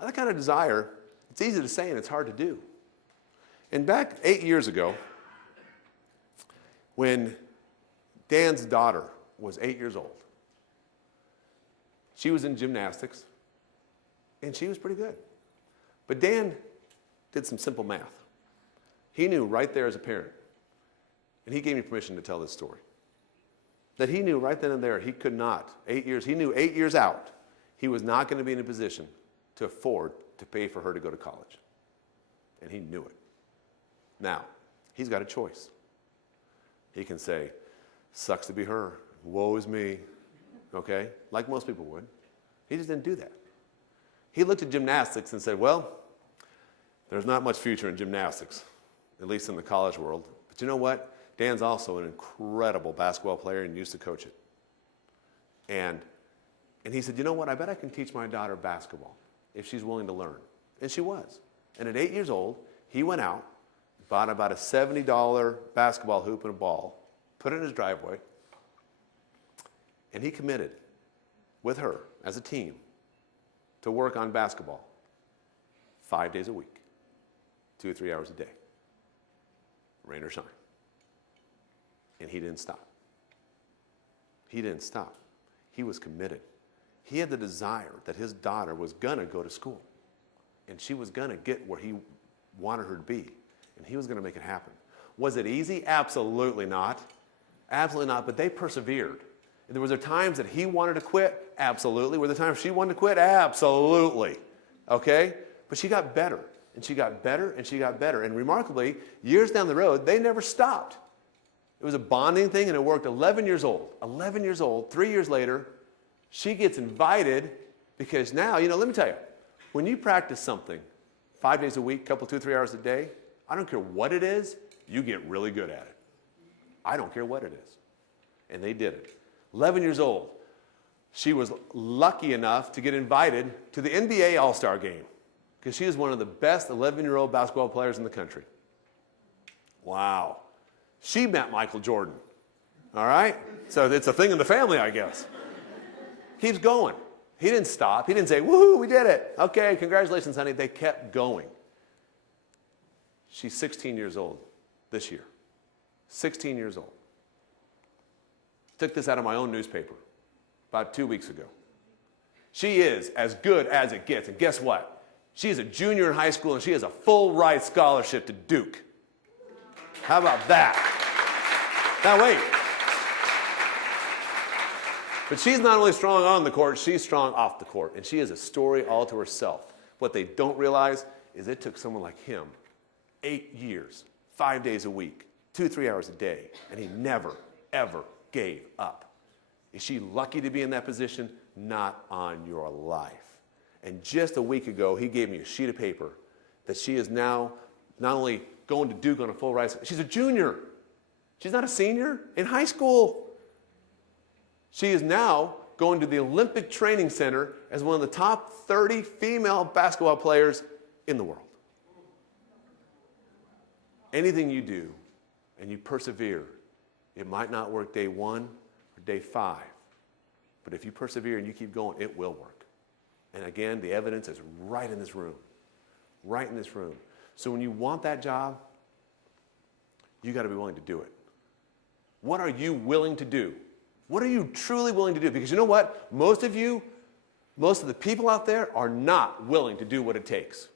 That kind of desire, it's easy to say and it's hard to do. And back 8 years ago, when Dan's daughter was 8 years old, she was in gymnastics, and she was pretty good. But Dan did some simple math. He knew right there as a parent, and he gave me permission to tell this story, that he knew right then and there he could not, 8 years, he knew 8 years out, he was not going to be in a position to afford to pay for her to go to college. And he knew it. Now, he's got a choice. He can say, sucks to be her, woe is me, okay? Like most people would. He just didn't do that. He looked at gymnastics and said, well, there's not much future in gymnastics, at least in the college world. But you know what? Dan's also an incredible basketball player and used to coach it. And he said, you know what? I bet I can teach my daughter basketball if she's willing to learn. And she was. And at 8 years old, he went out, bought about a $70 basketball hoop and a ball, put it in his driveway, and he committed with her as a team to work on basketball 5 days a week, 2 or 3 hours a day, rain or shine. And he didn't stop. He didn't stop. He was committed. He had the desire that his daughter was going to go to school, and she was going to get where he wanted her to be, and he was going to make it happen. Was it easy? Absolutely not. Absolutely not, but they persevered. There were times that he wanted to quit? Absolutely. Were there times she wanted to quit? Absolutely. Okay? But she got better, and she got better, and she got better. And remarkably, years down the road, they never stopped. It was a bonding thing, and it worked. 11 years old. 11 years old, 3 years later, she gets invited because now, let me tell you, when you practice something 5 days a week, couple, 2, 3 hours a day, I don't care what it is, you get really good at it. I don't care what it is. And they did it. 11 years old, she was lucky enough to get invited to the NBA All-Star game because she is one of the best 11-year-old basketball players in the country. Wow. She met Michael Jordan. All right? So it's a thing in the family, I guess. Keeps going. He didn't stop. He didn't say, woohoo, we did it. Okay, congratulations, honey. They kept going. She's 16 years old this year. 16 years old. Took this out of my own newspaper about 2 weeks ago. She is as good as it gets. And guess what? She is a junior in high school, and she has a full ride scholarship to Duke. How about that? Now, wait. But she's not only strong on the court, she's strong off the court. And she is a story all to herself. What they don't realize is it took someone like him 8 years, 5 days a week, 2, 3 hours a day, and he never, ever gave up. Is she lucky to be in that position? Not on your life. And just a week ago, he gave me a sheet of paper that she is now not only going to Duke on a full ride, she's a junior. She's not a senior in high school. She is now going to the Olympic Training Center as one of the top 30 female basketball players in the world. Anything you do and you persevere, it might not work day 1 or day 5, but if you persevere and you keep going, it will work. And again, the evidence is right in this room, right in this room. So when you want that job, you got to be willing to do it. What are you willing to do? What are you truly willing to do? Because you know what? Most of the people out there are not willing to do what it takes.